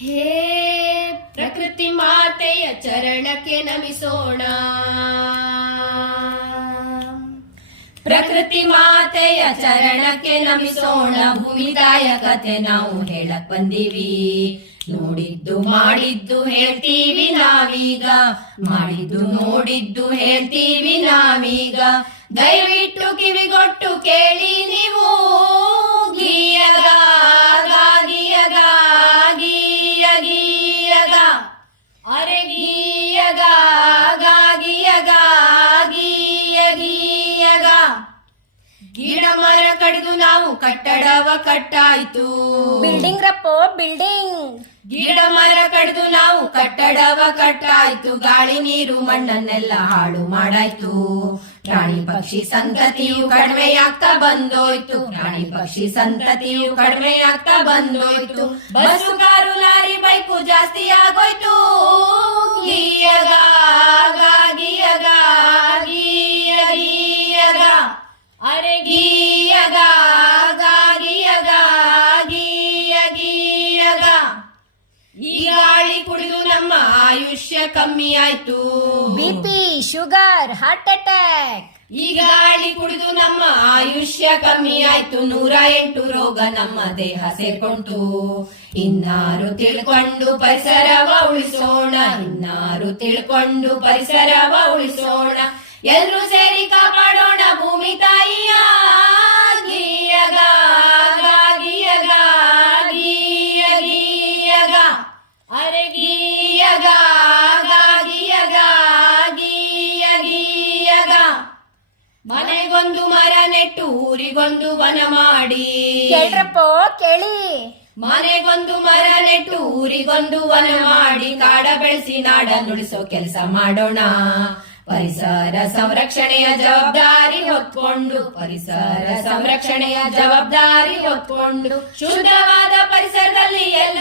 ಹೇ ಪ್ರಕೃತಿ ಮಾತೆಯ ಚರಣಕ್ಕೆ ನಮಿಸೋಣ. ಪ್ರಕೃತಿ ಮಾತೆಯ ಚರಣಕ್ಕೆ ನಮಿಸೋಣ. ಭೂಮಿ ತಾಯ ಕತೆ ನಾವು ಹೇಳಕ್ ಬಂದೀವಿ. ನೋಡಿದ್ದು ಮಾಡಿದ್ದು ಹೇಳ್ತೀವಿ ನಾವೀಗ. ಮಾಡಿದ್ದು ನೋಡಿದ್ದು ಹೇಳ್ತೀವಿ ನಾವೀಗ. ದಯವಿಟ್ಟು ಕಿವಿಗೊಟ್ಟು ಕೇಳಿ ನೀವು. ಗೀಯಗ ಗೀಯಗ ಗೀಯ ಗೀಯಗ ಅರೆ ಗೀಯಗ ಗೀಯಗ ಗೀಯ ಗೀಯಗ. ಗಿಡ ಮರ ಕಡಿದು ನಾವು ಕಟ್ಟಡವ ಕಟ್ಟಾಯ್ತು. Building ರಪ್ಪೋ building. ಗಿಡ ಮರ ಕಡಿದು ನಾವು ಕಟ್ಟಡವ ಕಟ್ಟಾಯ್ತು. ಗಾಳಿ ನೀರು ಮಣ್ಣನ್ನೆಲ್ಲ ಹಾಳು ಮಾಡಾಯ್ತು. ಪ್ರಾಣಿ ಪಕ್ಷಿ ಸಂತತಿಯು ಕಡಿಮೆಯಾಗ್ತಾ ಬಂದೋಯ್ತು. ಪ್ರಾಣಿ ಪಕ್ಷಿ ಸಂತತಿಯು ಕಡಿಮೆಯಾಗ್ತಾ ಬಂದೋಯ್ತು. ಬಸ್ಸು ಕಾರು ಲಾರಿ ಬೈಕು ಜಾಸ್ತಿ ಆಗೋಯ್ತು. ಗೀಯಗ ಗೀಯಗ ಗೀಯ ಗೀಯಗ ಅರೆ ಗೀಯಗ ಗೀಯಗ ಗೀಯ ಗೀಯಗ. ಈ ಗಾಳಿ ಕುಡಿದು ನಮ್ಮ ಆಯುಷ್ಯ ಕಮ್ಮಿ ಆಯ್ತು. BP sugar heart attack. ಈ ಗಾಳಿ ಕುಡಿದು ನಮ್ಮ ಆಯುಷ್ಯ ಕಮ್ಮಿ ಆಯ್ತು. 108 ರೋಗ ನಮ್ಮ ದೇಹ ಸೇರ್ಕೊಂತು. ಇನ್ನಾರು ತಿಳ್ಕೊಂಡು ಪರಿಸರವ ಉಳಿಸೋಣ. ಇನ್ನಾರು ತಿಳ್ಕೊಂಡು ಪರಿಸರವ ಉಳಿಸೋಣ. ಎಲ್ರೂ ಸೇರಿ ಕಾಪಾಡೋಣ ಭೂಮಿ ತಾಯಿಯ. ಗೀಯಗ ಗೀಯಗ ಗೀಯ ಗೀಯಗ ಅರೆ ಗೀಯಗ ಗೀಯಗ ಗೀಯ ಗೀಯಗ. ಮನೆಗೊಂದು ಮರ ನೆಟ್ಟು ಊರಿಗೊಂದು ವನ ಮಾಡಿ. ಕೇಳ್ರಪ್ಪೋ ಕೇಳಿ. ಮನೆಗೊಂದು ಮರ ನೆಟ್ಟು ಊರಿಗೊಂದು ವನ ಮಾಡಿ. ಕಾಡ ಬೆಳೆಸಿ ನಾಡನ್ನುಳಿಸೋ ಕೆಲಸ ಮಾಡೋಣ. ಪರಿಸರ ಸಂರಕ್ಷಣೆಯ ಜವಾಬ್ದಾರಿ ಹೊತ್ಕೊಂಡು. ಪರಿಸರ ಸಂರಕ್ಷಣೆಯ ಜವಾಬ್ದಾರಿ ಹೊತ್ಕೊಂಡು. ಶುದ್ಧವಾದ ಪರಿಸರದಲ್ಲಿ ಎಲ್ಲ